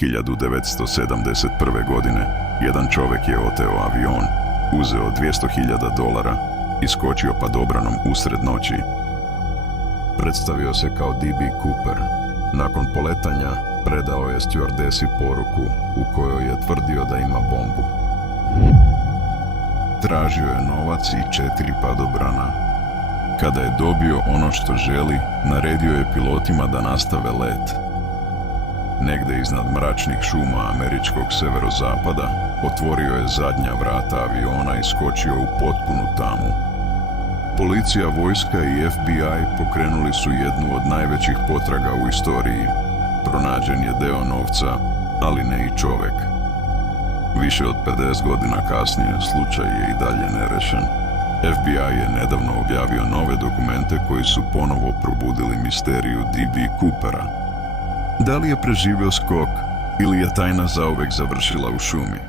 1971. godine jedan čovjek je oteo avion, uzeo $200.000 i skočio padobranom usred noći. Predstavio se kao D.B. Cooper. Nakon poletanja predao je stjuardesi poruku u kojoj je tvrdio da ima bombu. Tražio je novac i 4 padobrana. Kada je dobio ono što želi, naredio je pilotima da nastave let. Negde iznad mračnih šuma američkog severozapada otvorio je zadnja vrata aviona i skočio u potpunu tamu. Policija, vojska i FBI pokrenuli su jednu od najvećih potraga u istoriji. Pronađen je deo novca, ali ne i čovjek. Više od 50 godina kasnije slučaj je i dalje nerešen. FBI je nedavno objavio nove dokumente koji su ponovo probudili misteriju D.B. Coopera. Da li je preživio skok ili je tajna zauvek završila u šumi?